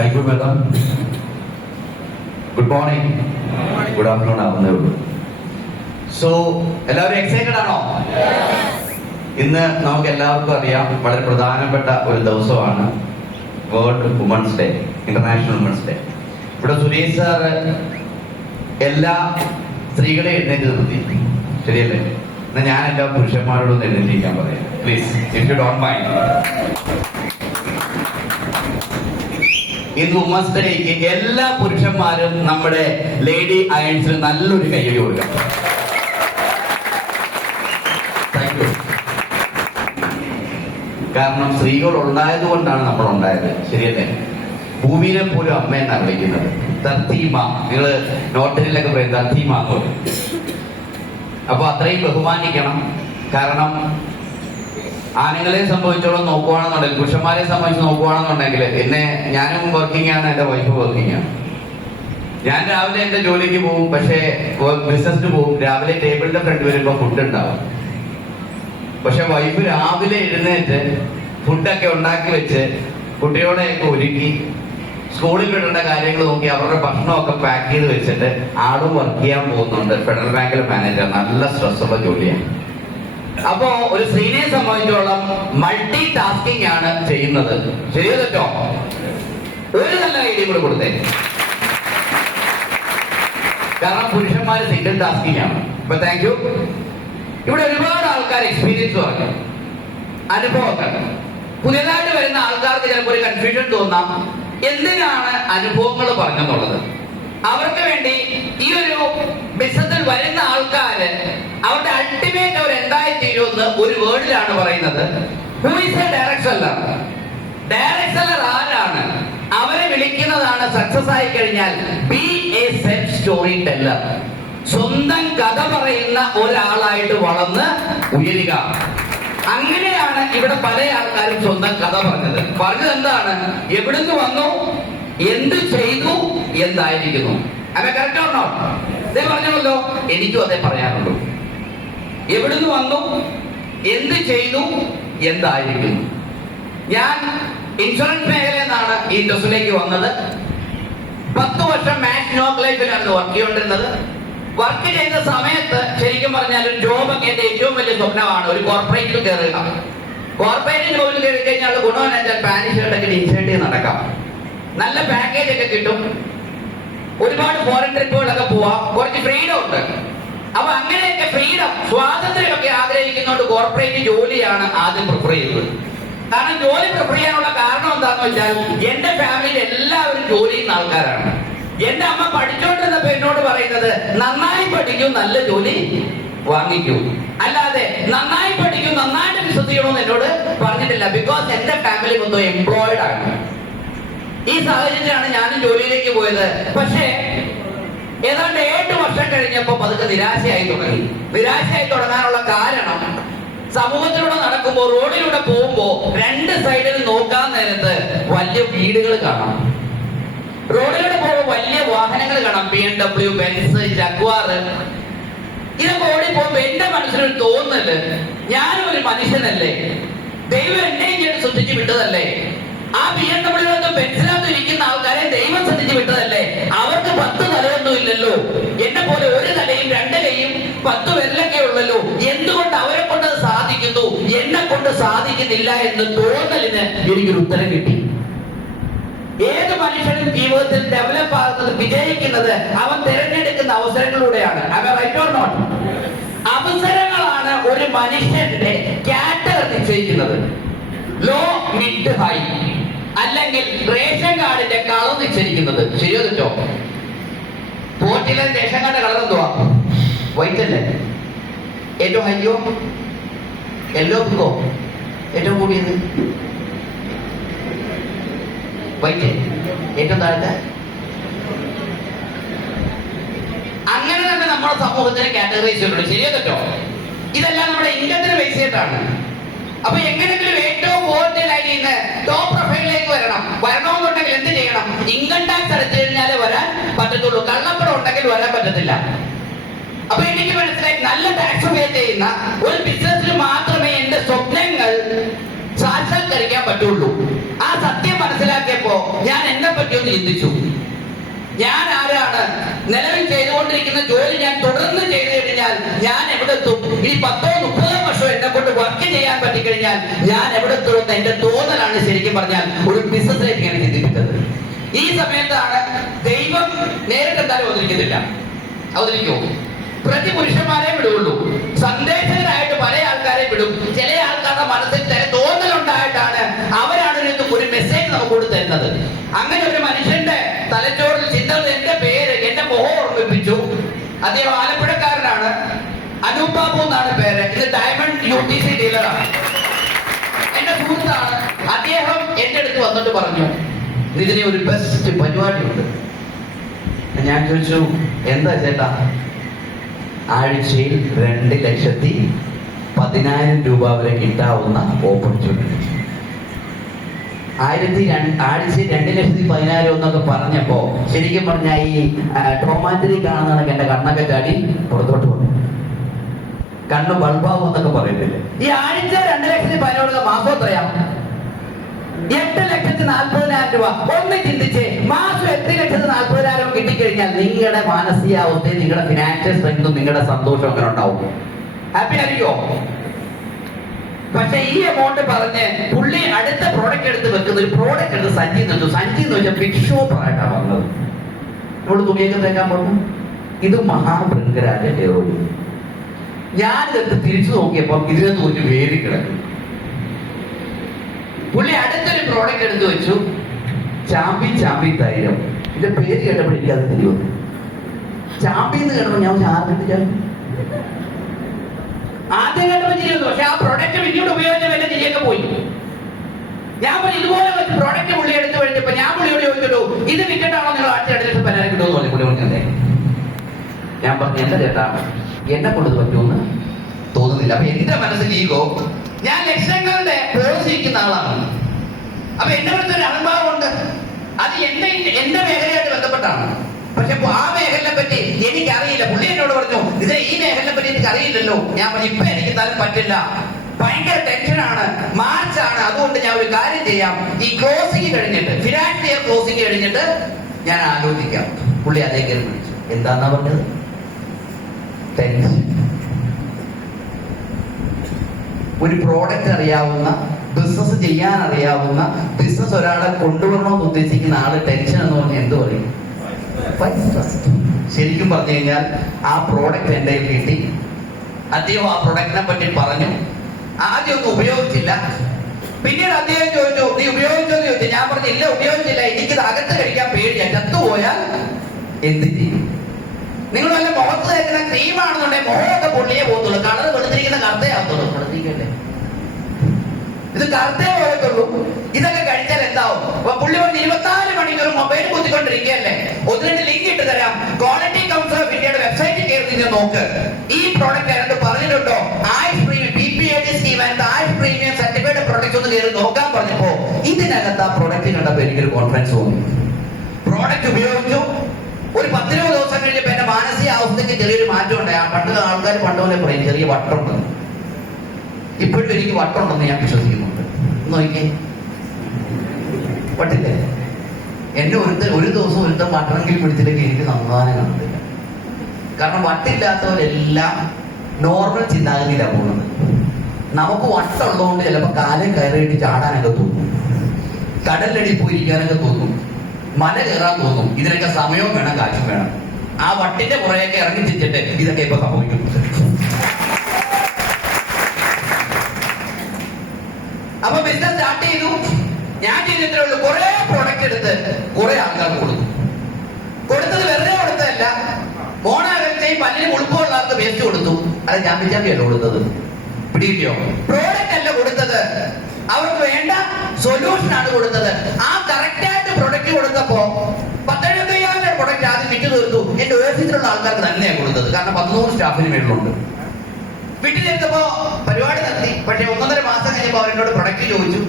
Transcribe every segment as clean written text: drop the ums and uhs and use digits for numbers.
Thank you madam. Good morning, good afternoon ആവുന്നേ ഉള്ളൂ. So എല്ലാവരും എക്സൈറ്റഡ് ആണോ? ഇന്ന് നമുക്ക് എല്ലാവർക്കും അറിയാം, വളരെ പ്രധാനപ്പെട്ട ഒരു ദിവസമാണ് world women's day, international women's day. ഇവിടെ സുരേഷ് സാറ് എല്ലാ സ്ത്രീകളെ എഴുന്നേറ്റ് നിർത്തി, ശരിയല്ലേ? എന്നാൽ ഞാൻ എല്ലാ പുരുഷന്മാരോടൊന്ന് എഴുന്നേറ്റിരിക്കാൻ പറയാം, please, if you don't mind. ഇന്ന് വുമൻസ് ഡേക്ക് എല്ലാ പുരുഷന്മാരും നമ്മുടെ ലേഡി അയൺസിന് നല്ലൊരു കയ്യടി കൊടുക്കാം. Thank you. കാരണം സ്ത്രീകൾ ഉണ്ടായത് കൊണ്ടാണ് നമ്മൾ ഉണ്ടായത്, ശരിയല്ലേ? ഭൂമിനെ പോലും അമ്മ എന്നാണ് വിളിക്കുന്നത്, ധർത്തീമ. നിങ്ങൾ നോട്ടിലൊക്കെ പറയും ധർത്തീമ എന്ന് പറയും. അപ്പൊ അത്രയും ബഹുമാനിക്കണം. കാരണം ആണുങ്ങളെ സംബന്ധിച്ചോളം നോക്കുവാണെന്നുണ്ടെങ്കിൽ, പുരുഷന്മാരെ സംബന്ധിച്ച് നോക്കുവാണെന്നുണ്ടെങ്കിൽ, എന്നെ ഞാനും വർക്കിംഗ് ആണ്, എന്റെ വൈഫ് വർക്കിംഗ് ആണ്. ഞാൻ രാവിലെ എന്റെ ജോലിക്ക് പോകും, പക്ഷേ ബിസിനസ്സിന് പോകും. രാവിലെ ടേബിളിന്റെ ഫ്രണ്ട് വരുമ്പോ ഫുഡ് ഉണ്ടാവും. പക്ഷെ വൈഫ് രാവിലെ എഴുന്നേറ്റ് ഫുഡൊക്കെ ഉണ്ടാക്കി വെച്ച് കുട്ടികളെയൊക്കെ ഒരുക്കി സ്കൂളിൽ വിടേണ്ട കാര്യങ്ങൾ നോക്കി അവരുടെ ഭക്ഷണമൊക്കെ പാക്ക് ചെയ്ത് വെച്ചിട്ട് ആളും വർക്ക് ചെയ്യാൻ പോകുന്നുണ്ട്. ഫെഡറൽ ബാങ്കിലെ മാനേജർ, നല്ല സ്ട്രെസ്സുള്ള ജോലിയാണ്. അപ്പോ ഒരു സ്ത്രീനെ സംബന്ധിച്ചോളം മൾട്ടി ടാസ്കിംഗ് ആണ് ചെയ്യുന്നത്, ശരിയോ തെറ്റോ? ഒരു നല്ല ഐഡിയ കൂടെ കൊടുത്തേ. കാരണം പുരുഷന്മാര് സിംഗിൾ ടാസ്കിംഗ് ആണ്. അപ്പൊ താങ്ക് യു. ഇവിടെ ഒരുപാട് ആൾക്കാർ എക്സ്പീരിയൻസ് പറഞ്ഞു, അനുഭവങ്ങൾ. പുതിയതായിട്ട് വരുന്ന ആൾക്കാർക്ക് ചിലപ്പോൾ ഒരു കൺഫ്യൂഷൻ തോന്നാം, എന്തിനാണ് അനുഭവങ്ങൾ പറഞ്ഞെന്നുള്ളത്. അവർക്ക് വേണ്ടി ഈ ഒരു ബിസിനസ്സിൽ വരുന്ന ആൾക്കാര് അവരുടെ അൾട്ടിമേറ്റ് അവർ എന്തായി തീരുമെന്ന് ഒരു വേർഡിലാണ് പറയുന്നത്. Who is A direct seller? Direct seller ആരാണ്? അവരെ വിളിക്കുന്നതാണ് സക്സസ് ആയി കഴിഞ്ഞാൽ B A self story teller. സ്വന്തം കഥ പറയുന്ന ഒരാളായിട്ട് വളർന്ന് ഉയരുക. അങ്ങനെയാണ് ഇവിടെ പല ആൾക്കാരും സ്വന്തം കഥ പറഞ്ഞത് എന്താണ്? എവിടുന്ന് വന്നു, എന്ത് ചെയ്തു, എന്തായിരിക്കുന്നു. അതെ, കറക്റ്റ് ആണോ? ഇതേ പറഞ്ഞല്ലോ, എനിക്കും അതേ പറയാനുള്ളൂ. എവിടുന്ന് വന്നു, എന്ത് ചെയ്തു, എന്തായിരിക്കുന്നു. ഞാൻ ഇൻഷുറൻസ് മേഖലയിൽ നിന്നാണ് ഈ ഇൻഡസ്ട്രിയിലേക്ക് വന്നത്. 10 വർഷം മാച്ച് നോക്ക് ലൈഫിലാണ് വർക്ക് ചെയ്തുകൊണ്ടിരുന്നത്. വർക്ക് ചെയ്ത സമയത്ത് ശരിക്കും പറഞ്ഞാൽ ഒരു ജോബൊക്കെ എന്റെ ഏറ്റവും വലിയ സ്വപ്നമാണ്, ഒരു കോർപ്പറേറ്റിൽ കയറുക. കോർപ്പറേറ്റ് ജോബിൽ കയറി കഴിഞ്ഞാൽ ഗുണം എന്ന് വെച്ചാൽ പാന്റ് ഷർട്ടൊക്കെ ഇൻസേർട്ട് ചെയ്ത് നടക്കാം, നല്ല പാക്കേജ് ഒക്കെ കിട്ടും, ഒരുപാട് ഫോറിൻ ട്രിപ്പുകളൊക്കെ പോവാം, കുറച്ച് ഫ്രീഡം ഉണ്ട്. അപ്പൊ അങ്ങനെയൊക്കെ ഫ്രീഡം, സ്വാതന്ത്ര്യമൊക്കെ ആഗ്രഹിക്കുന്നതുകൊണ്ട് കോർപ്പറേറ്റ് ജോലിയാണ് ആദ്യം പ്രിഫർ ചെയ്തത്. കാരണം ജോലി പ്രിഫർ ചെയ്യാനുള്ള കാരണം എന്താണെന്ന് വെച്ചാൽ എന്റെ ഫാമിലിയിൽ എല്ലാവരും ജോലി ചെയ്യുന്ന ആൾക്കാരാണ്. എന്റെ അമ്മ പഠിച്ചോണ്ടിരുന്നപ്പോ എന്നോട് പറയുന്നത്, നന്നായി പഠിക്കൂ, നല്ല ജോലി വാങ്ങിക്കൂ. അല്ലാതെ നന്നായി പഠിക്കൂ, നന്നായിട്ട് വിശ്വസിക്കണമെന്ന് എന്നോട് പറഞ്ഞിട്ടില്ല. ബിക്കോസ് എന്റെ ഫാമിലി മൊത്തം എംപ്ലോയിഡ് ആണ്. ഈ സാഹചര്യത്തിലാണ് ഞാനും ജോലിയിലേക്ക് പോയത്. പക്ഷേ ഏതാണ്ട് 7 വർഷം കഴിഞ്ഞപ്പോ പതുക്കെ നിരാശയായി തുടങ്ങി. നിരാശയായി തുടങ്ങാനുള്ള കാരണം, സമൂഹത്തിലൂടെ നടക്കുമ്പോ, റോഡിലൂടെ പോകുമ്പോ 2 സൈഡിൽ നോക്കാൻ നേരത്ത് വലിയ വീടുകൾ കാണാം. റോഡിലൂടെ പോകുമ്പോൾ വലിയ വാഹനങ്ങൾ കാണാം, BMW, ബെൻസ്, ജഗ്വാർ. ഇതൊക്കെ ഓടിപ്പോകുമ്പോ എന്റെ മനസ്സിലൊരു തോന്നല്, ഞാനും ഒരു മനുഷ്യനല്ലേ, ദൈവം എന്നെയും ഞാൻ സൃഷ്ടിച്ചു വിട്ടതല്ലേ, ആ BMW ബെൻസിനകത്ത് ഇരിക്കുന്ന ആൾക്കാരെ ദൈവം സൃഷ്ടിച്ചു വിട്ടതല്ലേ, അവർക്ക് 10 തലയൊന്നും ഇല്ലല്ലോ, എന്നെ പോലെ ഒരു തലയും 2 കൈയും 10 വിരലൊക്കെ ഉള്ളല്ലോ, എന്തുകൊണ്ട് അവരെ കൊണ്ട് സാധിക്കുന്നു, എന്നെ കൊണ്ട് സാധിക്കുന്നില്ല എന്ന് തോന്നലിന് എനിക്കൊരു ഉത്തരം കിട്ടി. ഏത് മനുഷ്യനും ജീവിതത്തിൽ ഡെവലപ്പ് ആകുന്നത്, വിജയിക്കുന്നത് അവൻ തിരഞ്ഞെടുക്കുന്ന അവസരങ്ങളിലൂടെയാണ്. അവസരങ്ങളാണ് ഒരു മനുഷ്യന്റെ കാറ്റഗറി നിശ്ചയിക്കുന്നത്. ലോ, മിഡ്, ഹൈ, അല്ലെങ്കിൽ റേഷൻ കാർഡിന്റെ കളർ നിശ്ചയിക്കുന്നത്, ശരിയോ തെറ്റോ? പോർട്ടിലെ റേഷൻ കാർഡിന്റെ കളർ എന്തുവാ? വൈറ്റ് അല്ലേ? ഏറ്റവും ഹൈയോ, യെല്ലോ ബുക്കോ, ഏറ്റവും കൂടിയത് വൈറ്റ്, ഏറ്റവും താഴത്തെ. അങ്ങനെ തന്നെ നമ്മുടെ സമൂഹത്തിന് കാറ്റഗറൈസ് ചെയ്തിട്ടുണ്ട്, ശരിയോ തെറ്റോ? ഇതെല്ലാം നമ്മുടെ ഇൻകത്തിന് ബേസ് ചെയ്തിട്ടാണ്. അപ്പൊ എങ്ങനെയെങ്കിലും ഏറ്റവും പോർട്ടിലായി ടോപ്പ് പ്രൊഫൈലിലേക്ക് വരണമെന്നുണ്ടെങ്കിൽ എന്ത് ചെയ്യണം? ഇൻകം ടാക്സ് അടച്ചു കഴിഞ്ഞാലേ വരാൻ പറ്റത്തുള്ളൂ, കള്ളപ്പണം ഉണ്ടെങ്കിൽ വരാൻ പറ്റത്തില്ല. അപ്പൊ എനിക്ക് മനസ്സിലായി, നല്ല ടാക്സ് പേ ചെയ്യുന്ന ഒരു ബിസിനസ്സിൽ മാത്രമേ എന്റെ സ്വപ്നങ്ങൾ സാക്ഷാത്കരിക്കാൻ പറ്റുള്ളൂ. ആ സത്യം മനസ്സിലാക്കിയപ്പോ ഞാൻ എന്നെ പറ്റി ഒന്ന് ചിന്തിച്ചു, ഞാൻ ആരാണ്? നിലവിൽ ചെയ്തുകൊണ്ടിരിക്കുന്ന ജോലി ഞാൻ തുടർന്ന് ചെയ്തു കഴിഞ്ഞാൽ ഞാൻ എവിടെ എത്തും? ഇനി 10-30 വർഷം എന്നെ കൊണ്ട് വർക്ക് ചെയ്യാൻ പറ്റിക്കഴിഞ്ഞാൽ ഞാൻ എവിടെ എത്തുമെന്ന് എന്റെ തോന്നലാണ് ശരിക്കും പറഞ്ഞാൽ ഒരു ബിസിനസ്സിലേക്ക് ഞാൻ ചിന്തിപ്പിച്ചത്. ഈ സമയത്താണ് ദൈവം നേരിട്ട് എന്തായാലും അവതരിക്കുമോ? പ്രതി പുരുഷന്മാരെ വിടുള്ളൂ. സന്ദേശകരായിട്ട് പല ആൾക്കാരെ വിടും. ചില ആൾക്കാരുടെ മനസ്സിൽ ചില തോന്നലുണ്ടായിട്ടാണ് അവരാണ് ഒരു മെസ്സേജ് നമുക്ക് കൊടുത്തരുന്നത്. അങ്ങനെ ഒരു മനുഷ്യന്റെ തലച്ചോറിൽ ചിന്തകൾ എന്റെ പേര്, എന്റെ മുഖം ഓർമ്മിപ്പിച്ചു. അദ്ദേഹം ആലപ്പുഴക്കാരനാണ്, അനൂപ് ബാബു എന്നാണ് പേര്. ഇത് ഡയമണ്ട് UTC ഡീലറാണ്, എന്റെ സുഹൃത്താണ്. അദ്ദേഹം എന്റെ അടുത്ത് വന്നിട്ട് പറഞ്ഞു, ഇതിന് ഒരു ബെസ്റ്റ് പരിപാടിയുണ്ട്. ഞാൻ ചോദിച്ചു, എന്താ ചേട്ടാ? ആഴ്ചയിൽ 2,10,000 രൂപ വരെ കിട്ടാവുന്ന ഓപ്പർച്യൂണിറ്റി. ആഴ്ചയിൽ 2,10,000 എന്നൊക്കെ പറഞ്ഞപ്പോ ശരിക്കും പറഞ്ഞാൽ ഈ ടോമാറ്ററി കാണുന്നതൊക്കെ എന്റെ കണ്ണൊക്കെ ചാടി പുറത്തോട്ട് വന്നു. കണ്ണ് ബൾബാവും എന്നൊക്കെ പറയത്തില്ലേ? ഈ ആഴ്ച 2,10,000 മാസം എത്രയാ? 8,40,000 രൂപ. ഒന്ന് ചിന്തിച്ചേ, മാസം 8,40,000 കിട്ടിക്കഴിഞ്ഞാൽ നിങ്ങളുടെ മാനസികാവസ്ഥയും നിങ്ങളുടെ ഫിനാൻഷ്യൽ സ്ട്രെങ്തും നിങ്ങളുടെ സന്തോഷം അങ്ങനെ ഉണ്ടാവും. ഹാപ്പി ആയിരിക്കോ? പക്ഷെ ഈ എമൗണ്ട് പറഞ്ഞ് പുള്ളി അടുത്ത പ്രോഡക്റ്റ് എടുത്ത് വെക്കുന്ന ഒരു പ്രോഡക്റ്റ് എടുത്ത് സഞ്ചി നിന്നു. സഞ്ചി എന്ന് വെച്ചാൽ ബിഗ് ഷോപ്പറായിട്ടാണ് വന്നത്. നമ്മൾ തുണിയൊക്കെ തേക്കാൻ പോകുന്നു. ഇത് മഹാബൃങ്കരാജ ഹെയർ. ഞാനിതെടുത്ത് തിരിച്ചു നോക്കിയപ്പോൾ ഇതിനകത്ത് ഒരു വേരി കിടക്കും. പുള്ളി അടുത്തൊരു പ്രോഡക്റ്റ് എടുത്തു വെച്ചു, ചാമ്പി തൈലം. ഇതിന്റെ പേര് കേട്ടപ്പോൾ എനിക്കത് തിരിഞ്ഞു. ചാമ്പി എന്ന് കേട്ടപ്പോൾ ഞാൻ ആദ്യം കേട്ടപ്പോൾ തിരിയുന്നു. പക്ഷെ ആ പ്രോഡക്റ്റ് പിന്നീട് ഉപയോഗിച്ച വല്ല തിരിയൊക്കെ പോയി. ഞാൻ പറഞ്ഞു, ഇതുപോലെ ഒരു പ്രോഡക്റ്റ് പുള്ളി എടുത്തു കഴിഞ്ഞപ്പോ ഞാൻ പുള്ളിയോട് ചോദിച്ചല്ലോ, ഇത് വിറ്റിട്ടാണോ നിങ്ങൾ ആഴ്ച 2,10,000 കിട്ടുമെന്ന് പറഞ്ഞു. പുള്ളി പറഞ്ഞേ, ഞാൻ പറഞ്ഞു, എന്റെ ചേട്ടാ എന്നെ കൊണ്ട് പറ്റുമെന്ന് തോന്നുന്നില്ല. അപ്പൊ എന്റെ മനസ്സിൽ ഈഗോ, ഞാൻ ലക്ഷങ്ങളുടെ പോളിസി ഇരിക്കുന്ന ആളാണ്. അപ്പൊ എന്റെ അടുത്ത് ഒരു അനുഭവമുണ്ട്, അത് എന്റെ മേഖലയായിട്ട് ബന്ധപ്പെട്ടാണ്. പക്ഷെ ആ മേഖലയെ പറ്റി എനിക്കറിയില്ല. പുള്ളി എന്നോട് പറഞ്ഞു, ഇത് ഈ മേഖലയെ പറ്റി എനിക്ക് അറിയില്ലല്ലോ. ഞാൻ പറഞ്ഞു, ഇപ്പൊ എനിക്ക് തരം പറ്റില്ല, ഭയങ്കര ടെൻഷനാണ്, മാർച്ചാണ്. അതുകൊണ്ട് ഞാൻ ഒരു കാര്യം ചെയ്യാം, ഈ ക്ലോസിംഗ് കഴിഞ്ഞിട്ട്, ഫിനാൻഷ്യൽ ഇയർ ക്ലോസിംഗ് കഴിഞ്ഞിട്ട് ഞാൻ ആലോചിക്കാം. പുള്ളി അതേ കയറി വിളിച്ചു. എന്താന്നാ പറഞ്ഞത്? ടെൻഷൻ. ഒരു പ്രോഡക്റ്റ് അറിയാവുന്ന, ബിസിനസ് ചെയ്യാൻ അറിയാവുന്ന, ബിസിനസ് ഒരാളെ കൊണ്ടുവരണമെന്ന് ഉദ്ദേശിക്കുന്ന ആള് ടെൻഷൻ എന്ന് പറഞ്ഞാൽ എന്ത് പറയും? ശരിക്കും പറഞ്ഞു കഴിഞ്ഞാൽ ആ പ്രോഡക്റ്റ് എന്റെ കിട്ടി. അദ്ദേഹം ആ പ്രൊഡക്റ്റിനെ പറ്റി പറഞ്ഞു. ആദ്യം ഒന്നും ഉപയോഗിച്ചില്ല. പിന്നീട് അദ്ദേഹം ചോദിച്ചു, നീ ഉപയോഗിച്ചോ എന്ന് ചോദിച്ചു. ഞാൻ പറഞ്ഞു, ഇല്ല ഉപയോഗിച്ചില്ല, എനിക്കിത് അകത്ത് കഴിക്കാൻ പേടിയാ, ചത്തുപോയാൽ എന്ത് ചെയ്യും? നിങ്ങൾ വല്ല മുഖത്ത് തേക്കുന്ന ക്രീമാണെന്നുണ്ടെങ്കിൽ മുഖമൊക്കെ പൊള്ളിയേ പോകത്തുള്ളൂ, കളർ വെളുത്തിരിക്കുന്ന കറുത്തയാകത്തുള്ളൂ. വെളുത്തിരിക്കല്ലേ, ഇത് കറുത്തേ പോകത്തുള്ളൂ. ഇതൊക്കെ കഴിച്ചാൽ എന്താവും? അപ്പൊ പുള്ളി പറഞ്ഞ് 24 മണിക്കൂർ മൊബൈൽ കുത്തിക്കൊണ്ടിരിക്കുകയല്ലേ. 1-2 ലിങ്ക് ഇട്ട് തരാം. ക്വാളിറ്റി കൗൺസിൽ ഓഫ് ഇന്ത്യയുടെ വെബ്സൈറ്റിൽ കയറി നിങ്ങൾ നോക്ക്. ഈ പ്രോഡക്റ്റ് അതിനകത്ത് പറഞ്ഞിട്ടുണ്ടോ? Ayush premium PPAD scheme and Ayush premium certified product ഒന്ന് കയറി നോക്കാൻ പറഞ്ഞപ്പോ ഇതിനകത്ത് ആ പ്രോഡക്റ്റ് കണ്ടപ്പോ എനിക്കൊരു കോൺഫിഡൻസ് തോന്നി. പ്രോഡക്റ്റ് ഉപയോഗിച്ചു. ഒരു 10-20 ദിവസം കഴിഞ്ഞപ്പോ എന്റെ മാനസികാവസ്ഥയ്ക്ക് ചെറിയൊരു മാറ്റം ഉണ്ടായി. പണ്ട് ആൾക്കാർ പണ്ടുപോലെ പറയും ചെറിയ വട്ടമുണ്ട്. ഇപ്പോഴും എനിക്ക് വട്ടമുണ്ടെന്ന് ഞാൻ വിശ്വസിക്കുന്നുണ്ട്. നോക്കിയേ, വട്ടില്ലേ? എന്നെ ഒരു ദിവസം ഒരുത്തം വട്ടമെങ്കിലും പിടിച്ചില്ലെങ്കിൽ എനിക്ക് സമാധാനം കാണത്തില്ല. കാരണം വട്ടില്ലാത്തവരെല്ലാം നോർമൽ ചിന്താഗതിയിലാണ് പോകുന്നത്. നമുക്ക് വട്ടമുള്ളതുകൊണ്ട് ചിലപ്പോൾ കാലം കയറിയിട്ട് ചാടാനൊക്കെ തോന്നും, കടലടി പോയിരിക്കാനൊക്കെ തോന്നും, മല കയറാൻ തോന്നും. ഇതിനൊക്കെ സമയവും വേണം, കാശും വേണം. ആ വട്ടിന്റെ പുറകെയൊക്കെ ഇറങ്ങി തിരിച്ചിട്ട് ഇതൊക്കെ ഇപ്പൊ സംഭവിക്കും. അപ്പൊ ബിസിനസ് സ്റ്റാർട്ട് ചെയ്തു. ഞാൻ ചെയ്തിട്ടേ ഉള്ളൂ, കുറെ പ്രോഡക്റ്റ് എടുത്ത് കുറെ ആൾക്കാർക്ക് കൊടുത്തു. കൊടുത്തത് വെറുതെ കൊടുത്തതല്ല, മോണാകർച്ചയും പല്ലിന് ഉളുപ്പമുള്ള ആൾക്ക് വേസ്റ്റ് കൊടുത്തു. അത് ചാമ്പിയല്ല കൊടുത്തത്. പിടിയോ? പ്രോഡക്റ്റ് അല്ല കൊടുത്തത്, അവർക്ക് വേണ്ട സൊല്യൂഷൻ ആണ് കൊടുത്തത്. ആ കറക്റ്റ് ആയിട്ട് പ്രൊഡക്റ്റ് കൊടുത്തപ്പോ 10,75,000 പ്രൊഡക്റ്റ് ആദ്യം വിറ്റ് തീർത്തു. എന്റെ ഓഫീസിലുള്ള ആൾക്കാർക്ക് തന്നെയാണ് കൊടുത്തത്. കാരണം 100 സ്റ്റാഫിന് മേളിലുണ്ട്. വീട്ടിലെത്തുമ്പോ പരിപാടി നടത്തി. പക്ഷെ 1.5 മാസം കഴിഞ്ഞപ്പോ അവരെന്നോട് പ്രൊഡക്റ്റ് ചോദിച്ചു.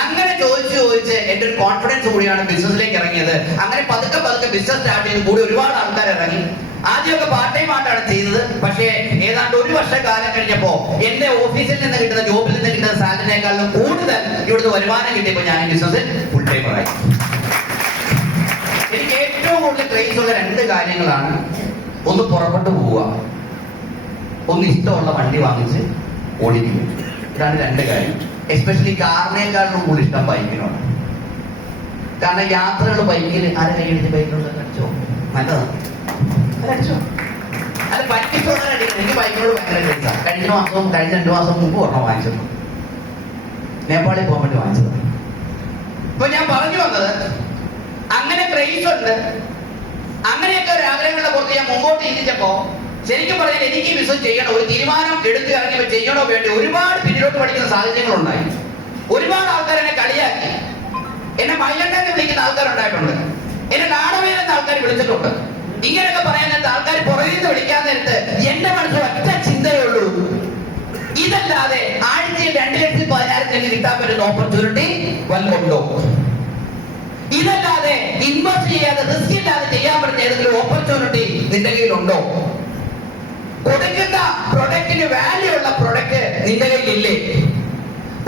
അങ്ങനെ ചോദിച്ച് എന്റെ ഒരു കോൺഫിഡൻസ് കൂടിയാണ് ബിസിനസ്സിലേക്ക് ഇറങ്ങിയത്. അങ്ങനെ പതുക്കെ ബിസിനസ് സ്റ്റാർട്ട് ചെയ്ത് കൂടി ഒരുപാട് ആൾക്കാർ ഇറങ്ങി. ആദ്യമൊക്കെ പാർട്ട് ടൈം ആയിട്ടാണ് ചെയ്തത്. പക്ഷേ ഏതാണ്ട് 1 വർഷക്കാലം കഴിഞ്ഞപ്പോ എന്റെ ഓഫീസിൽ നിന്ന് കിട്ടുന്ന, ജോബിൽ നിന്ന് കിട്ടുന്ന സാലറിനേക്കാളും കൂടുതൽ ഇവിടുന്ന് വരുമാനം കിട്ടിയപ്പോ ഞാൻ ഈ ബിസിനസ്സിൽ ഫുൾ ടൈമറായി. കൂടുതൽ ക്രേസ് ഉള്ള രണ്ട് കാര്യങ്ങളാണ്. ഒന്ന് പുറപ്പെട്ടു പോവുക, ഒന്ന് ഇഷ്ടമുള്ള വണ്ടി വാങ്ങിച്ച് ഓടിക്കുക. ഇതാണ് രണ്ട് കാര്യം. എസ്പെഷ്യലി കാറിനേക്കാളും കൂടുതൽ ഇഷ്ടം ബൈക്കിനോട്. കാരണം യാത്രകൾ ബൈക്കിൽ ആരെ കൈയടിച്ച് ബൈക്കിനോട് അടിച്ചോ, നല്ലതാണ്, അടിച്ചോ. അത് പറ്റിച്ചുള്ള എനിക്ക് ബൈക്കിനോട് ഭയങ്കര ക്രേസാണ്. കഴിഞ്ഞ 2 മാസം മുമ്പ് ഒരെണ്ണം വാങ്ങിച്ചിരുന്നു. നേപ്പാളിൽ പോകാൻ വേണ്ടി വാങ്ങിച്ചത്. ഇപ്പൊ ഞാൻ പറഞ്ഞു വന്നത്, അങ്ങനെ ക്രേസ് ഉണ്ട്. അങ്ങനെയൊക്കെ ഒരു ആഗ്രഹങ്ങളുടെ പുറത്ത് ഞാൻ മുമ്പോട്ട് ഇരിച്ചപ്പോ ശരിക്കും പറഞ്ഞാൽ എനിക്ക് ബിസിനസ് ചെയ്യണം, ഒരു തീരുമാനം എടുത്ത് ഇറങ്ങിയപ്പോൾ ചെയ്യണോ വേണ്ടി ഒരുപാട് പിന്നിലോട്ട് പഠിക്കുന്ന സാഹചര്യങ്ങളുണ്ടായി. ഒരുപാട് ആൾക്കാർ എന്നെ കളിയാക്കി, എന്നെ മൈലണ്ടെന്ന് വിളിക്കുന്ന ആൾക്കാരുണ്ടായിട്ടുണ്ട്, എന്നെ നാടവേലെന്ന ആൾക്കാർ വിളിച്ചിട്ടുണ്ട്. ഇങ്ങനെയൊക്കെ പറയാൻ നേരത്തെ ആൾക്കാർ പുറകിൽ നിന്ന് വിളിക്കാൻ നേരത്ത് എന്റെ മനസ്സിൽ ഒറ്റ ചിന്തയുള്ളൂ, ഇതല്ലാതെ ആഴ്ചയിൽ 2,10,000 കിട്ടാൻ പറ്റുന്ന ഓപ്പർച്യൂണിറ്റി വല്ലതുണ്ടോ? ഇതല്ലാതെ ഇൻവെസ്റ്റ് ചെയ്യാതെ റിസ്ക് ഇല്ലാതെ ചെയ്യാൻ പറ്റുന്ന ഏതെങ്കിലും ഓപ്പർച്യൂണിറ്റി നിന്റെ കയ്യിലുണ്ടോ? കൊടുക്കുന്ന പ്രൊഡക്റ്റിന് വാല്യൂ ഉള്ള പ്രൊഡക്റ്റ് നിന്റെ കയ്യിലില്ലേ?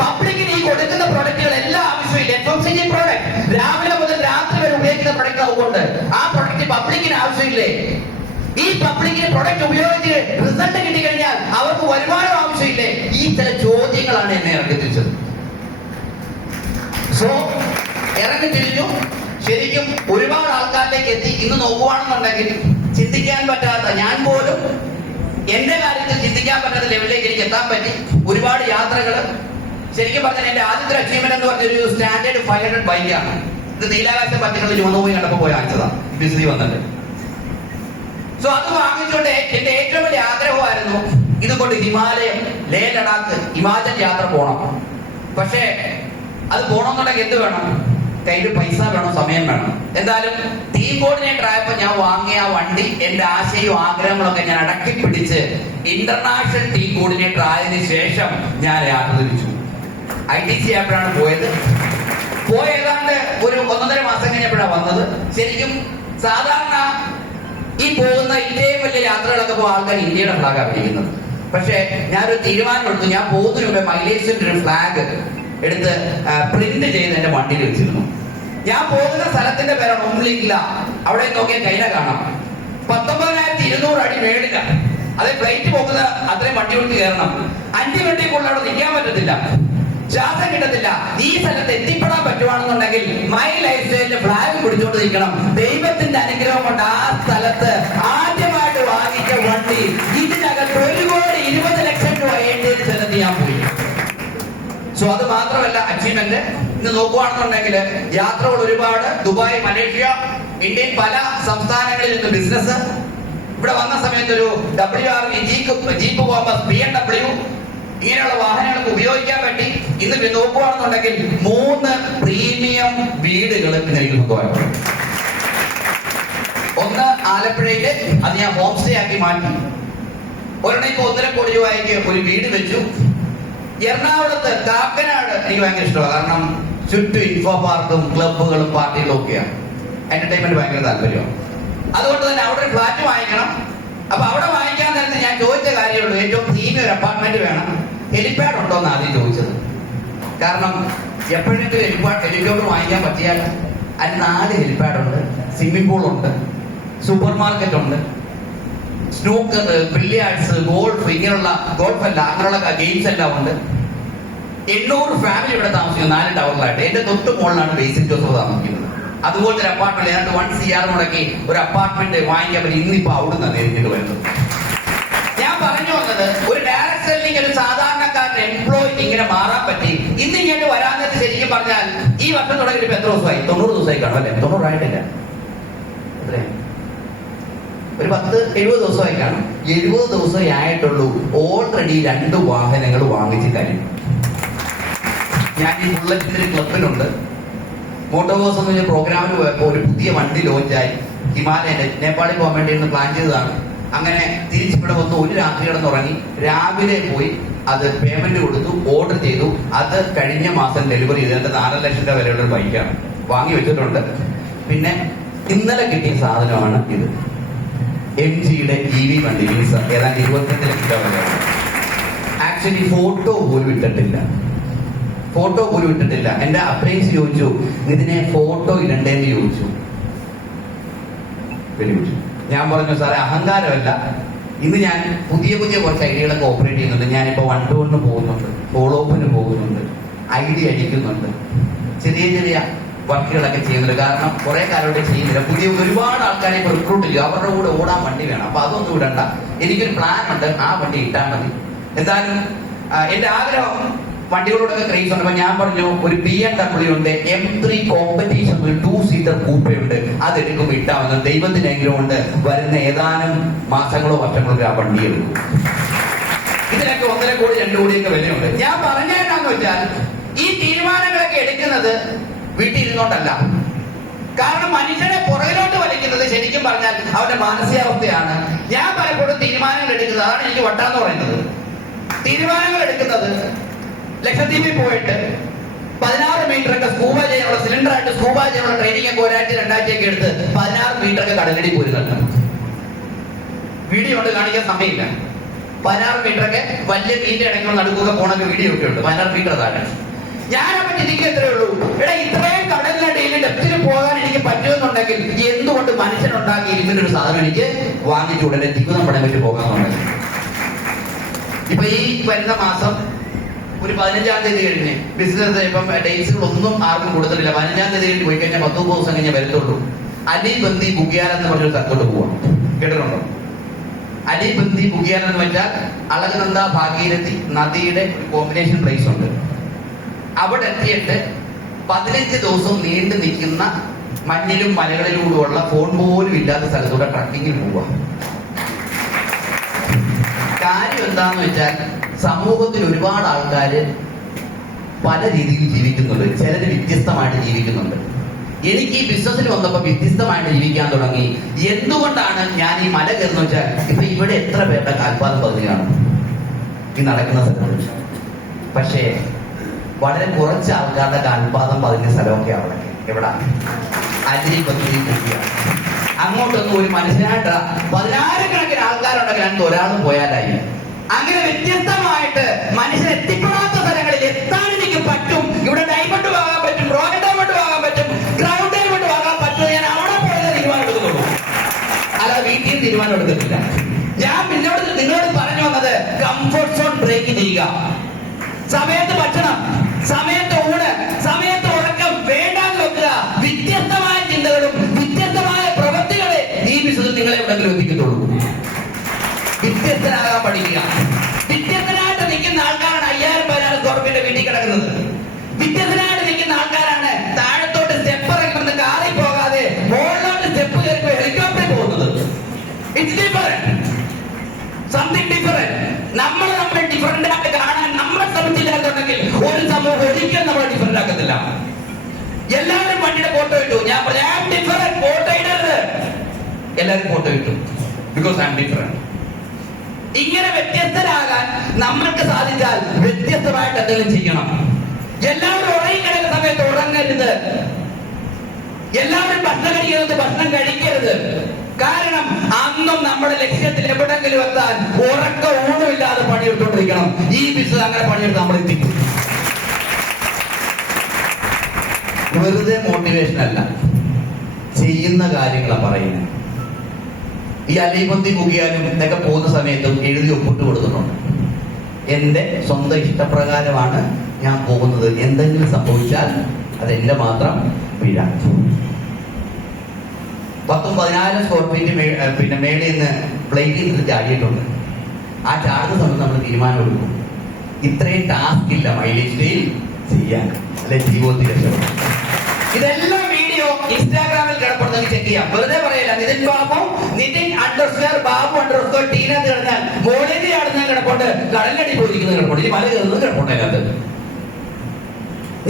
പബ്ലിക്കിന് ഈ കൊടുക്കുന്ന പ്രൊഡക്റ്റുകൾ എല്ലാം ആവശ്യമില്ല. FMCG പ്രൊഡക്റ്റ് രാവിലെ മുതൽ രാത്രി വരെ ഉപയോഗിക്കുന്ന പ്രൊഡക്റ്റ് ആവുകൊണ്ട് ആ പ്രൊഡക്റ്റ് പബ്ലിക്കിന് ആവശ്യമില്ലേ? ഈ പബ്ലിക്കിന് പ്രൊഡക്റ്റ് ഉപയോഗിച്ച് റിസൾട്ട് കിട്ടിക്കഴിഞ്ഞാൽ അവർക്ക് വരുമാനം ആവശ്യമില്ലേ? ഈ ചില ചോദ്യങ്ങളാണ് എന്നെ ഇറങ്ങി തിരിച്ചത്. സോ ഇറങ്ങി തിരിഞ്ഞു. ശരിക്കും ഒരുപാട് ആൾക്കാരിലേക്ക് എത്തി. ഇന്ന് നോക്കുവാണെന്നുണ്ടെങ്കിൽ ചിന്തിക്കാൻ പറ്റാത്ത, ഞാൻ പോലും എന്റെ കാര്യത്തിൽ ചിന്തിക്കാൻ പറ്റാത്ത ലെവലിലേക്ക് എനിക്ക് എത്താൻ പറ്റി. ഒരുപാട് യാത്രകൾ. ശരിക്കും പറഞ്ഞാൽ എന്റെ ആദ്യത്തെ അച്ചീവ്മെന്റ് എന്ന് പറഞ്ഞൊരു സ്റ്റാൻഡേർഡ് 500 ബൈക്കാണ്. ഇത് നീലാകാശ പച്ചക്കറിൽ ചുമന്നു പോയി കണ്ടപ്പോ പോയി വാങ്ങിച്ചതാണ് ബിസിലി വന്നിട്ട്. സോ അത് വാങ്ങിച്ചുകൊണ്ട് എന്റെ ഏറ്റവും വലിയ ആഗ്രഹമായിരുന്നു ഇതുകൊണ്ട് ഹിമാലയം, ലേ ലഡാക്ക്, ഹിമാചൽ യാത്ര പോകണം. പക്ഷേ അത് പോകണമെന്നുണ്ടെങ്കിൽ എന്ത് വേണം? കയ്യിൽ പൈസ വേണം, സമയം വേണം. എന്തായാലും ടീം കോർഡിനേറ്റർ ആയപ്പോൾ ഞാൻ വാങ്ങിയ ആ വണ്ടി, എന്റെ ആശയവും ആഗ്രഹങ്ങളൊക്കെ ഞാൻ അടക്കി പിടിച്ച് ഇന്റർനാഷണൽ ടീം കോർഡിനേറ്റർ ആയതിനു ശേഷം ഞാൻ യാത്ര തിരിച്ചു. ITC ആയപ്പോഴാണ് പോയത്. ഏതാണ്ട് ഒരു 1.5 മാസം കഴിഞ്ഞപ്പോഴാണ് വന്നത്. ശരിക്കും സാധാരണ ഈ പോകുന്ന ഇത്രയും വലിയ യാത്രകളൊക്കെ പോകുന്ന ആൾക്കാർ ഇന്ത്യയുടെ ഫ്ലാഗാണ് പിടിക്കുന്നത്. പക്ഷെ ഞാനൊരു തീരുമാനം എടുത്തു. ഞാൻ പോകുന്നതിന് മുമ്പേ മൈലേജിന്റെ ഒരു ഫ്ലാഗ് എടുത്ത് പ്രിന്റ് ചെയ്ത് എന്റെ വണ്ടിയിൽ വെച്ചിരുന്നു. ഞാൻ പോകുന്ന സ്ഥലത്തിന്റെ പേരാണ് ഉംലിംഗ്ല. അവിടെ നോക്കിയാൽ ചൈന കാണാം. 19,200 അടി മേളില്ല. അതെ, ഫ്ലൈറ്റ് പോകുന്ന അത്രയും വണ്ടി കൊണ്ട് കയറണം. 5 മിനിറ്റിൽ അവിടെ നിൽക്കാൻ പറ്റത്തില്ല, ശ്വാസം കിട്ടത്തില്ല. ഈ സ്ഥലത്ത് എത്തിപ്പെടാൻ പറ്റുവാണെന്നുണ്ടെങ്കിൽ മൈ ലൈഫ് സ്റ്റൈലിന്റെ ഫ്ലാഗ് പിടിച്ചോണ്ട് നിൽക്കണം. ദൈവത്തിന്റെ അനുഗ്രഹം കൊണ്ട് ആ സ്ഥലത്ത് ആദ്യമായിട്ട് വാങ്ങിച്ച വണ്ടി ഇതിനകത്ത് 1,20,00,000 രൂപ ഏണ്ടിയ സ്ഥലത്ത് ഞാൻ പോയി. സോ അത് മാത്രമല്ല അച്ചീവ്മെന്റ്. ഇന്ന് നോക്കുകയാണെന്നുണ്ടെങ്കിൽ യാത്രകൾ ഒരുപാട്. ദുബായ്, മലേഷ്യ, ഇന്ത്യൻ പല സംസ്ഥാനങ്ങളിൽ നിന്ന് ബിസിനസ്. ഇവിടെ വന്ന സമയത്ത് ഒരു WRV ജീപ്പ് കോമ്പസ്, BMW ഇങ്ങനെയുള്ള വാഹനങ്ങൾക്ക് ഉപയോഗിക്കാൻ വേണ്ടി ഇന്ന് നോക്കുകയാണെന്നുണ്ടെങ്കിൽ 3 പ്രീമിയം വീടുകൾ നൽകുന്നു. ഒന്ന് ആലപ്പുഴയില്, അത് ഞാൻ ഹോം സ്റ്റേ ആക്കി മാറ്റി. ഒരെണ്ണയ്ക്ക് 1.5 കോടി രൂപയ്ക്ക് ഒരു വീട് വെച്ചു. എറണാകുളത്ത് കാക്കനാട് എനിക്ക് ഭയങ്കര ഇഷ്ടമാണ്. കാരണം ചുറ്റും ഇൻഫോ പാർക്കും ക്ലബുകളും പാർട്ടികളും ഒക്കെയാണ്. എന്റർടൈൻമെന്റ് ഭയങ്കര താല്പര്യമാണ്. അതുകൊണ്ട് തന്നെ അവിടെ ഒരു ഫ്ലാറ്റ് വാങ്ങിക്കണം. അപ്പൊ അവിടെ വാങ്ങിക്കാൻ നേരത്തെ ഞാൻ ചോദിച്ച കാര്യമുള്ളൂ, ഏറ്റവും പ്രീമിയം ഒരു അപ്പാർട്ട്മെന്റ് വേണം. ഹെലിപാഡ് ഉണ്ടോ എന്ന് ആദ്യം ചോദിച്ചത്. കാരണം എപ്പോഴെങ്കിലും ഹെലികോപ്റ്റർ വാങ്ങിക്കാൻ പറ്റിയാൽ അതിന് 4 ഹെലിപാഡ് ഉണ്ട്, സ്വിമ്മിംഗ് പൂൾ ഉണ്ട്, സൂപ്പർ മാർക്കറ്റ് ഉണ്ട്, സ്നൂക്കർ, ബില്ലിയാർഡ്സ്, ഗോൾഫ്, ഇങ്ങനെയുള്ള ഗോൾഫല്ല അങ്ങനെയുള്ള ഗെയിംസ് എല്ലാം ഉണ്ട്. 800 ഫാമിലി ഇവിടെ താമസിക്കുന്നു 4 ടവറിലായിട്ട്. എന്റെ തൊട്ട് മുകളിലാണ് ബേസിക് ജോസഫ് താമസിക്കുന്നത്. അതുപോലത്തെ ഒരു അപ്പാർട്ട്മെന്റ് ഏതാണ്ട് 1 CR മുടക്കി ഒരു അപ്പാർട്ട്മെന്റ് വാങ്ങിക്കാൻ പറ്റി. ഇന്നിപ്പോ അവിടുന്ന് നേരിട്ട് വരുന്നത്. ഞാൻ പറഞ്ഞു വന്നത്, ഒരു ഡയറക്ടറിലേക്ക് ഒരു സാധാരണക്കാരൻ എംപ്ലോയിക്ക് ഇങ്ങനെ മാറാൻ പറ്റി. ഇന്ന് ഇങ്ങോട്ട് വരാൻ നേരത്തെ ശരിക്കും പറഞ്ഞാൽ ഈ വർഷം തുടങ്ങിയിട്ട് ഇപ്പൊ എത്ര ദിവസമായി? 90 ദിവസമായി കാണും അല്ലെ? 90 ആയിട്ടില്ല, എത്രയാണ്? ഒരു 10-70 ദിവസമായി കാണും. 70 ദിവസമേ ആയിട്ടുള്ളൂ. ഓൾറെഡി 2 വാഹനങ്ങൾ വാങ്ങിച്ച് കഴിഞ്ഞു. ഞാൻ ഈ ബുള്ളറ്റിന്റെ ക്ലബിലുണ്ട്. മോട്ടോവേഴ്സ് എന്ന പ്രോഗ്രാമിന് പോയപ്പോൾ ഒരു പുതിയ വണ്ടി ലോഞ്ചായി. ഹിമാലയന്റെ നേപ്പാളിൽ പോകാൻ വേണ്ടി ഒന്ന് പ്ലാൻ ചെയ്തതാണ്. അങ്ങനെ തിരിച്ചിവിടെ വന്ന് ഒരു രാത്രി കിടന്നുറങ്ങി. രാവിലെ പോയി അത് പേയ്മെന്റ് കൊടുത്തു, ഓർഡർ ചെയ്തു. അത് കഴിഞ്ഞ മാസം ഡെലിവറി ചെയ്ത് 4 ലക്ഷം രൂപ വരെയുള്ള ഒരു ബൈക്കാണ് വാങ്ങി വെച്ചിട്ടുണ്ട്. പിന്നെ ഇന്നലെ കിട്ടിയ സാധനമാണ് ഇത്. MGയുടെ EV വണ്ടി ഏതാണ്ട് 22 ലക്ഷം രൂപ വരെയാണ്. ആക്ച്വലി ഫോട്ടോ പോലും ഇട്ടിട്ടില്ല. എന്റെ അപ്രൈസ് ചോദിച്ചു, ഇതിനെ ഫോട്ടോ ഇടണ്ടേന്ന് ചോദിച്ചു. Very good. ഞാൻ പറഞ്ഞു സാറേ അഹങ്കാരമല്ല, ഇന്ന് ഞാൻ പുതിയ പുതിയ കുറച്ച് ഐഡിയകളൊക്കെ ഓപ്പറേറ്റ് ചെയ്യുന്നുണ്ട്. ഞാനിപ്പോൾ 1-to-1 പോകുന്നുണ്ട്, ഫോളോ അപ്പിന് പോകുന്നുണ്ട്, ഐഡിയ അടിക്കുന്നുണ്ട്, ചെറിയ ചെറിയ വർക്കുകളൊക്കെ ചെയ്യുന്നുണ്ട്. കാരണം കുറെ കാലമായിട്ട് ചെയ്യുന്നില്ല. പുതിയ ഒരുപാട് ആൾക്കാരെ ഇപ്പോൾ റിക്രൂട്ട് ചെയ്യും. അവരുടെ കൂടെ ഓടാൻ വണ്ടി വേണം. അപ്പൊ അതൊന്നും വിടണ്ട, എനിക്കൊരു പ്ലാൻ ഉണ്ട്, ആ വണ്ടി ഇട്ടാൽ മതി. എന്തായാലും എന്റെ ആഗ്രഹം വണ്ടികളോടൊക്കെ ക്രേസ് ഉണ്ട്. അപ്പൊ ഞാൻ പറഞ്ഞു ഒരു BMW ഉണ്ട്, M3 കോമ്പറ്റീഷൻ 2-സീറ്റർ കൂപ്പയുണ്ട്, അതെടുക്കുമ്പോൾ ഇട്ടാമെന്ന്. ദൈവത്തിന്റെ അനുഗ്രഹം കൊണ്ട് വരുന്ന ഏതാനും മാസങ്ങളോ വർഷങ്ങളോ ആ വണ്ടി എടുക്കും. ഇതിനൊക്കെ 1.5 കോടി 2 കോടിയൊക്കെ വിലയുണ്ട്. ഞാൻ പറഞ്ഞതെന്നാന്ന് വെച്ചാൽ ഈ തീരുമാനങ്ങളൊക്കെ എടുക്കുന്നത് വീട്ടിൽ ഇരുന്നോണ്ടല്ല. കാരണം മനുഷ്യനെ പുറകിലോട്ട് വലിക്കുന്നത് ശരിക്കും പറഞ്ഞാൽ അവന്റെ മാനസികാവസ്ഥയാണ്. ഞാൻ പലപ്പോഴും തീരുമാനങ്ങൾ എടുക്കുന്നത്, അതാണ് എനിക്ക് വട്ടാന്ന് പറയുന്നത്. തീരുമാനങ്ങൾ എടുക്കുന്നത് ലക്ഷദ്വീപിൽ പോയിട്ട് 16 മീറ്ററൊക്കെ സ്കൂബ ചെയ്യാനുള്ള സിലിണ്ടറായിട്ട് സ്കൂബ ചെയ്യാനുള്ള ട്രെയിനിങ് ഒക്കെ 1-2 എടുത്ത് 16 മീറ്ററൊക്കെ കടലടി പോരുന്നുണ്ട്. വീഡിയോ കൊണ്ട് കാണിക്കാൻ സമയമില്ല. 16 മീറ്ററൊക്കെ വലിയ തീന്റെ ഇടയ്ക്കുള്ള നടുക്കൊക്കെ പോണൊക്കെ വീഡിയോ ഒക്കെ ഉണ്ട്. 16 മീറ്റർ താഴെ. ഞാനപ്പോ ചിന്തിക്കുക എത്രയേ ഉള്ളൂ, എടാ ഇത്രയും കടലിനടിയിൽ ഡെപ്തിൽ പോകാൻ എനിക്ക് പറ്റുമെന്നുണ്ടെങ്കിൽ എന്തുകൊണ്ട് മനുഷ്യനുണ്ടാക്കി ഇങ്ങനെ ഒരു സാധനം എനിക്ക് വാങ്ങിച്ചു ഉടനെ ജീവിതം പടം വെച്ച് പോകാന്നുണ്ടെങ്കിൽ. ഇപ്പൊ ഈ വരുന്ന മാസം ഒരു 15-ാം തീയതി കഴിഞ്ഞ് ബിസിനസ് ഇപ്പം ഡേറ്റ്സുകളൊന്നും ആർക്കും കൊടുത്തിട്ടില്ല. 15-ാം തീയതി കഴിഞ്ഞ് പോയി കഴിഞ്ഞാൽ 10 ദിവസം കഴിഞ്ഞാൽ വരത്തുള്ളൂ. അലിബന്തി ബുഗിയാൻ എന്ന് പറഞ്ഞൊരു സ്ഥലത്തോട്ട് പോവാം. കേട്ടിട്ടുണ്ടോ? അലിബന്തി ബുഗിയാൻ എന്ന് വെച്ചാൽ അളകനന്ദ ഭാഗീരഥി നദിയുടെ ഒരു കോമ്പിനേഷൻ പ്ലേസ് ഉണ്ട്. അവിടെ എത്തിയിട്ട് 15 ദിവസം നീണ്ടു നിൽക്കുന്ന മഞ്ഞിലും മലകളിലൂടെയുള്ള ഫോൺ പോലും ഇല്ലാത്ത സ്ഥലത്തൂടെ ട്രക്കിങ്ങിൽ പോവുക. കാര്യം എന്താന്ന് വെച്ചാൽ സമൂഹത്തിൽ ഒരുപാട് ആൾക്കാര് പല രീതിയിൽ ജീവിക്കുന്നുണ്ട്. ചിലര് വ്യത്യസ്തമായിട്ട് ജീവിക്കുന്നുണ്ട്. എനിക്ക് ഈ ബിസിനസ്സിൽ വന്നപ്പോൾ വ്യത്യസ്തമായിട്ട് ജീവിക്കാൻ തുടങ്ങി. എന്തുകൊണ്ടാണ് ഞാൻ ഈ മല കയറുന്ന വെച്ചാൽ ഇപ്പൊ ഇവിടെ എത്ര പേരുടെ കാൽപാദം പതിയാണ് ഈ നടക്കുന്ന സ്ഥലത്ത്. പക്ഷേ വളരെ കുറച്ച് ആൾക്കാരുടെ കാൽപാദം പതിഞ്ഞ സ്ഥലമൊക്കെ അവിടെ. എവിടെ? അലിബന്തി ബുഗിയാൻ. അങ്ങോട്ടൊന്നും ഒരു മനുഷ്യനായിട്ട് 10,000-കണക്കിന് ആൾക്കാരുണ്ടെങ്കിൽ അതിന് ഒരാളും പോയാലായി. അങ്ങനെ വ്യത്യസ്തമായിട്ട് മനുഷ്യൻ എത്തിപ്പെടാത്ത സ്ഥലങ്ങളിൽ എത്താൻ എനിക്ക് പറ്റും. ഇവിടെ ഡയമണ്ട് വാങ്ങാൻ പറ്റും, റോയൽ ഡയമണ്ട് വാങ്ങാൻ പറ്റും, ക്രൗൺ ഡയമണ്ട് വാങ്ങാൻ പറ്റും. ഞാൻ അവിടെ പോയത് തീരുമാനം എടുക്കുന്നുള്ളൂ, അല്ലാതെ വീട്ടിൽ തീരുമാനം എടുക്കുന്നില്ല. ഞാൻ നിങ്ങളോട് പറഞ്ഞു വന്നത് കംഫർട്ട് സോൺ ബ്രേക്ക് ചെയ്യുക. സമയത്ത് ഭക്ഷണം, സമയത്ത് ഊണ്, സമയത്ത് ഉറക്കം വേണ്ടാന്ന് വെക്കുക. വ്യത്യസ്തമായ ചിന്തകളും വ്യത്യസ്തമായ പ്രവൃത്തികളെ ഈ ബിസിനസ് നിങ്ങളെ എവിടെങ്കിലും എത്തിക്കത്തുള്ളൂ. വ്യത്യസ്തനാകാൻ പഠിക്കുക. വ്യത്യസ്തനായിട്ട് നിൽക്കുന്ന ആൾക്കാരാണ് 5,000-10,000 സ്ക്വയർ ഫീറ്റ് വീട്ടിൽ കിടക്കുന്നത്. വ്യത്യസ്തനായിട്ട് നിൽക്കുന്ന ആൾക്കാരാണ് താഴത്തോട്ട് സ്റ്റെപ്പ് ഇറങ്ങുന്നത് കാറിൽ പോകാതെ മുകളിലോട്ട് സ്റ്റെപ്പ് കയറി ഹെലികോപ്റ്ററിൽ പോകുന്നത്. It's different, something different. നമ്മൾ ഡിഫറെന്റ് ആയിട്ട് കാണാൻ നമ്മൾ ശ്രമിച്ചില്ലാന്നുണ്ടെങ്കിൽ ഒരു സമൂഹം ഒരിക്കലും നമ്മൾ ഡിഫറെന്റ് ആക്കത്തില്ല. എല്ലാവരും വണ്ടിയുടെ ഫോട്ടോ ഇട്ടു. ഞാൻ പറഞ്ഞു ഡിഫറെന്റ്, ഫോട്ടോ ഇടരുത്. എല്ലാവരും ഫോട്ടോ ഇട്ടു, ബിക്കോസ് ഐ ആം ഡിഫറെന്റ്. ഇങ്ങനെ വ്യത്യസ്തരാകാൻ നമ്മൾക്ക് സാധിച്ചാൽ വ്യത്യസ്തമായിട്ട് എന്തെങ്കിലും ചെയ്യണം. എല്ലാവരും ഉറങ്ങി കിടക്കുന്ന സമയത്ത് ഉറങ്ങരുത്. എല്ലാവരും ഭക്ഷണം കഴിക്കുന്നത് ഭക്ഷണം കഴിക്കരുത്. കാരണം അന്നും നമ്മുടെ ലക്ഷ്യത്തിൽ എവിടെങ്കിലും എത്താൻ ഉറക്ക ഊണമില്ലാതെ പണിയെടുത്തോണ്ടിരിക്കണം. ഈ ബിസിനസ് അങ്ങനെ പണിയെടുത്ത് നമ്മൾ എത്തിക്കും. വെറുതെ മോട്ടിവേഷൻ അല്ല, ചെയ്യുന്ന കാര്യങ്ങളാണ് പറയുന്നത്. ഈ അലിബന്തി ബുഗിയാനും ഇതൊക്കെ പോകുന്ന സമയത്തും എഴുതി ഒപ്പിട്ട് കൊടുത്തിട്ടുണ്ട്. എന്റെ സ്വന്തം ഇഷ്ടപ്രകാരമാണ് ഞാൻ പോകുന്നത്. എന്തെങ്കിലും സംഭവിച്ചാൽ അത് എന്റെ മാത്രം പിഴ. 10,000-14,000 സ്ക്വയർ ഫീറ്റ് പിന്നെ മേളിൽ നിന്ന് പ്ലേറ്റിൽ നിന്ന് ചാടിയിട്ടുണ്ട്. ആ ചാടുന്ന സമയത്ത് നമ്മൾ തീരുമാനം എടുക്കും, ഇത്രയും ടാസ്ക് ഇല്ല മൈലേജ് സ്റ്റേയിൽ ചെയ്യാൻ, അല്ലെ ജീവിതത്തിൽ രക്ഷപ്പെടാം. ഇതെല്ലാം വീഡിയോ ഇൻസ്റ്റാഗ്രാമിൽ കിടപ്പുണ്ടെന്ന് ചെക്ക് ചെയ്യാം. വെറുതെ പറയില്ല. നിതിൻ _ബാബു_ ടീന കിടന്നാൽ മോളേജ് ആടുന്ന കിടപ്പുണ്ട്, കടലടി പോയിരിക്കുന്നത് കിടപ്പുണ്ട്, ഇനി മല കയറുന്നത് കിടപ്പുണ്ട്. അതിനകത്ത്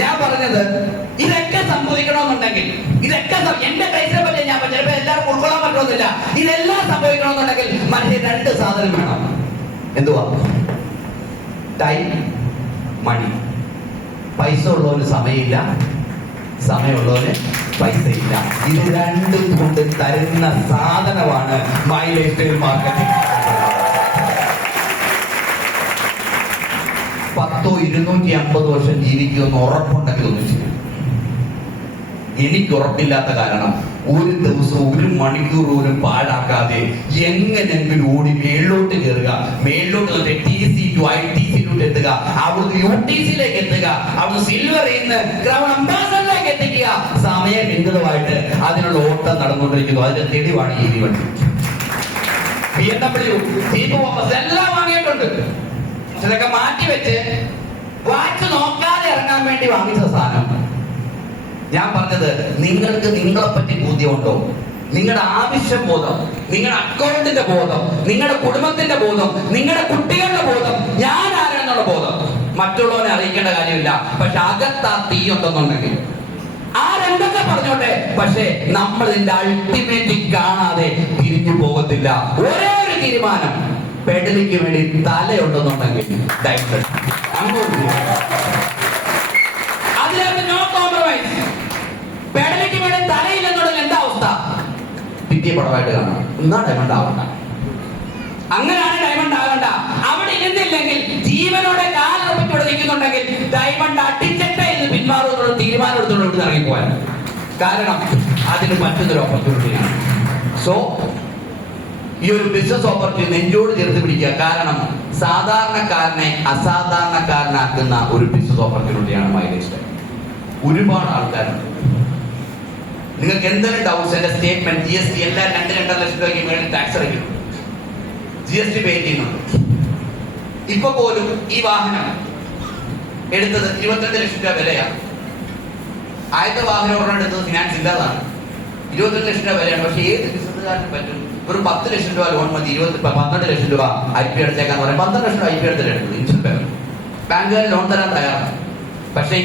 ഞാൻ പറഞ്ഞത് ഇതൊക്കെ സംഭവിക്കണമെന്നുണ്ടെങ്കിൽ, ഇതൊക്കെ എന്റെ കേസിനെ പറ്റി ഞാൻ ചിലപ്പോൾ എല്ലാവർക്കും ഉൾക്കൊള്ളാൻ പറ്റുന്നില്ല. ഇതെല്ലാം സംഭവിക്കണമെന്നുണ്ടെങ്കിൽ മനുഷ്യൻ 2 സാധനം വേണം. എന്തുവാ? ടൈം, മണി. പൈസ ഉള്ളവന് സമയമില്ല, സമയമുള്ളവന് പൈസ ഇല്ല. ഇത് രണ്ടും കൊണ്ട് തരുന്ന സാധനമാണ് മൈ ലൈഫ് സ്റ്റൈൽ മാർക്കറ്റിംഗ്. 10-250 വർഷം ജീവിക്കുമെന്ന് ഉറപ്പുണ്ടെങ്കിൽ ഒന്നും ചെയ്യും. എനിക്ക് ഉറപ്പില്ലാത്ത കാരണം ഒരു ദിവസം ഒരു മണിക്കൂർ പോലും പാഴാക്കാതെ എങ്ങനെങ്കിലും ഓടി മേളിലോട്ട് കയറുക, മേളിലോട്ട് TC to ITC എത്തുക, അവിടുന്ന് UTC എത്തുക, അവിടുന്ന് സിൽവറിൽ നിന്ന് ക്രൗൺ അംബാസഡറിലേക്ക് എത്തിക്കുക. സമയം വിഹിതമായിട്ട് അതിനുള്ള ഓട്ടം നടന്നുകൊണ്ടിരിക്കുന്നു. അതിന്റെ തെളിവാണ് ഈ വണ്ടി. BMW, എല്ലാം വാങ്ങിയിട്ടുണ്ട്. ഇതൊക്കെ മാറ്റിവെച്ച് വാച്ച് നോക്കാതെ ഇറങ്ങാൻ വേണ്ടി വാങ്ങിച്ച സാധനം. ഞാൻ പറഞ്ഞത്, നിങ്ങൾക്ക് നിങ്ങളെ പറ്റി ബോധ്യമുണ്ടോ? നിങ്ങളുടെ ആവശ്യം ബോധം, നിങ്ങളുടെ അക്കൗണ്ടിന്റെ ബോധം, നിങ്ങളുടെ കുടുംബത്തിന്റെ ബോധം, നിങ്ങളുടെ കുട്ടികളുടെ ബോധം, ഞാൻ ആരാണെന്നുള്ള ബോധം മറ്റുള്ളവനെ അറിയിക്കേണ്ട കാര്യമില്ല. പക്ഷെ അകത്താ തീ ഉണ്ടെന്നുണ്ടെങ്കിൽ ആരെന്തൊക്കെ പറഞ്ഞോട്ടെ, പക്ഷെ നമ്മൾ ഇതിന്റെ അൾട്ടിമേറ്റ് കാണാതെ തിരിഞ്ഞു പോകത്തില്ല. ഒരേ ഒരു തീരുമാനം, പെഡലിക്ക് വേണ്ടി തലയുണ്ടെന്നുണ്ടെങ്കിൽ അതിനകത്ത് നോ കോംപ്രമൈസ്. പെഡലിക്ക് വേണ്ടി തലയില്ലെന്നുണ്ടെങ്കിൽ എന്താ അവസ്ഥ? പിറ്റിയ പടമായിട്ട് കാണാം. എന്നാ ഡയമണ്ട് ആവണ്ട. അങ്ങനെയാണ് ഡയമണ്ട് ആകണ്ട. അവിടെ ഇരുന്നില്ലെങ്കിൽ, ജീവനോടെ കാലുറപ്പിച്ചോടെ നിൽക്കുന്നുണ്ടെങ്കിൽ ഡയമണ്ട് അടിച്ചിട്ടേ എന്ന് പിന്മാറുന്നുള്ള തീരുമാനം എടുത്തോണ്ട് ഇവിടെ ഇറങ്ങിപ്പോവാൻ. കാരണം അതിന് മറ്റൊരു ഓപ്പർച്യൂണിറ്റിയാണ്. സോ ഈ ഒരു ബിസിനസ് ഓപ്പർച്യൂണിറ്റി നെഞ്ചോട് ചേർത്ത് പിടിക്കുക. കാരണം സാധാരണക്കാരനെ അസാധാരണക്കാരനാക്കുന്ന ഒരു ബിസിനസ് ഓപ്പർച്യൂണിറ്റിയാണ് മൈലേജ്. ഒരുപാട് ആൾക്കാരുണ്ട്. നിങ്ങൾക്ക് എന്തെങ്കിലും ഡൗട്ട്സ്, എന്റെ സ്റ്റേറ്റ്മെന്റ്, GST എല്ലാം 2-2.5 ലക്ഷം രൂപയ്ക്ക് മേളിൽ ടാക്സ് അടയ്ക്കും, GST പേ ചെയ്യുന്നുണ്ട്. ഇപ്പൊ പോലും ഈ വാഹനം എടുത്തത് 22 ലക്ഷം രൂപ വിലയാണ്. ആദ്യത്തെ വാഹനം ഒരെണ്ണം എടുത്തത് ഫിനാൻസ് ഇല്ലാതാണ്. 22 ലക്ഷം രൂപ വിലയാണ്. പക്ഷെ ഏത് ബിസിനസ്സുകാരനും പറ്റും? ഒരു 10 ലക്ഷം രൂപ ലോൺ മതി, 12 ലക്ഷം രൂപ IP അടച്ചേക്കാന്ന് പറയാം. 12 ലക്ഷം രൂപ IP എടുത്തിട്ടുണ്ട്. ഇൻഷുറൻസ് ബാങ്കുകാർ ലോൺ തരാൻ തയ്യാറാണ്. പക്ഷേ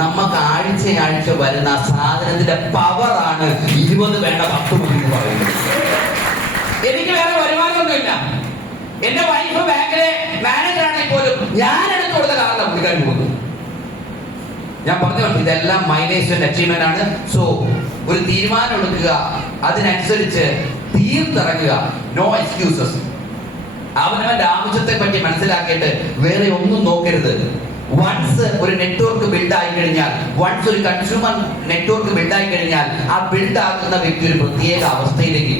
നമുക്ക് ആഴ്ച വരുന്ന സാധനത്തിന്റെ പവറാണ് 20 വേണ്ട 10 മതി എന്ന് പറയുന്നത്. എനിക്ക് വേറെ വരുമാനമൊന്നുമില്ല. എന്റെ വൈഫ് ബാങ്കിലെ മാനേജർ ആണെങ്കിൽ പോലും ഞാൻ എടുത്തു കൊടുത്ത കാരണം പുള്ളിക്കാരൻ പോകുന്നു. ഞാൻ പറഞ്ഞു, ഇതെല്ലാം മൈലേജ് അച്ചീവ്മെന്റ് ആണ്. സോ ഒരു തീരുമാനം എടുക്കുക, അതിനനുസരിച്ച് തീർത്തിറങ്ങുക. No excuses. അവനവന്റെ ആവശ്യത്തെ പറ്റി മനസ്സിലാക്കിയിട്ട് വേറെ ഒന്നും നോക്കരുത്. വൺസ് ഒരു നെറ്റ്വർക്ക് ബിൽഡ് ആയി കഴിഞ്ഞാൽ, വൺസ് ഒരു കൺസ്യൂമർ നെറ്റ്വർക്ക് ബിൽഡ് ആയി കഴിഞ്ഞാൽ, ആ ബിൽഡ് ആക്കുന്ന വ്യക്തി ഒരു പ്രത്യേക അവസ്ഥയിലേക്ക്.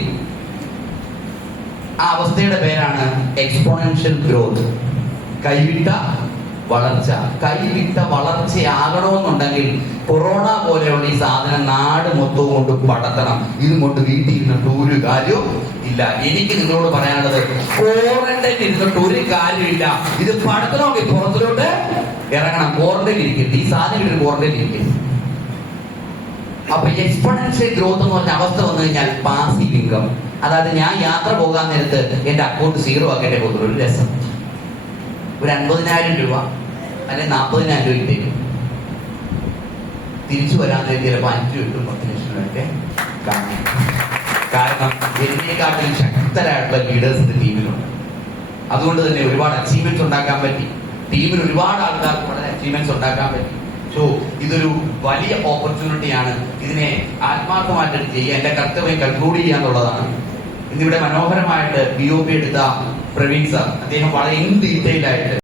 ആ അവസ്ഥയുടെ പേരാണ് എക്സ്പോണൻഷ്യൽ ഗ്രോത്ത്. കൈവിട്ട വളർച്ചയാകണമെന്നുണ്ടെങ്കിൽ കൊറോണ പോലെയുള്ള ഈ സാധനം നാട് മൊത്തവും കൊണ്ട് പടത്തണം. ഇതും കൊണ്ട് വീട്ടിൽ ഇരുന്നിട്ട് ഒരു കാര്യവും ഇല്ല. എനിക്ക് നിങ്ങളോട് പറയാനുള്ളത്, ക്വാറന്റൈൻ ഇരുന്നിട്ട് ഒരു കാര്യമില്ല. ഇത് പടത്തണമെങ്കിൽ പുറത്തിലോട്ട് ഇറങ്ങണം. ക്വാറന്റൈൻ ഇരിക്കരുത്. ഈ സാധനം ക്വാറന്റൈൻ ഇരിക്കരുത്. അപ്പൊ എക്സ്പോണൻഷ്യൽ ഗ്രോത്ത് എന്ന് പറഞ്ഞ അവസ്ഥ വന്നു കഴിഞ്ഞാൽ പാസീവ് ഇൻകം, അതായത് ഞാൻ യാത്ര പോകാൻ നേരത്ത് എന്റെ അക്കൗണ്ട് 0 ആക്കേണ്ടേ പോകുന്നു. ഒരു രസം, ഒരു 50,000 രൂപ അല്ലെങ്കിൽ 40,000 രൂപ ഇട്ടേക്കും. തിരിച്ചു വരാൻ നേരത്തെ ചിലപ്പോൾ 5 8 10 ലക്ഷം രൂപയൊക്കെ കാണും. കാരണം എന്നെക്കാട്ടിലും ശക്തരായിട്ടുള്ള ലീഡേഴ്സിന്റെ ടീമിലുണ്ട്. അതുകൊണ്ട് തന്നെ ഒരുപാട് അച്ചീവ്മെന്റ്സ് ഉണ്ടാക്കാൻ പറ്റി. ടീമിൽ ഒരുപാട് ആൾക്കാർക്ക് വളരെ അച്ചീവ്മെന്റ്സ് ഉണ്ടാക്കാൻ പറ്റി. സോ ഇതൊരു വലിയ ഓപ്പർച്യൂണിറ്റിയാണ്. ഇതിനെ ആത്മാർത്ഥമായിട്ട് ചെയ്യുക. എന്റെ കർത്തവ്യം കൺക്ലൂഡ് ചെയ്യുക എന്നുള്ളതാണ്. ഇന്നിവിടെ മനോഹരമായിട്ട് BOP എടുത്ത പ്രവീൺ സാർ, അദ്ദേഹം വളരെ ഇൻ ഡീറ്റെയിൽ ആയിട്ട്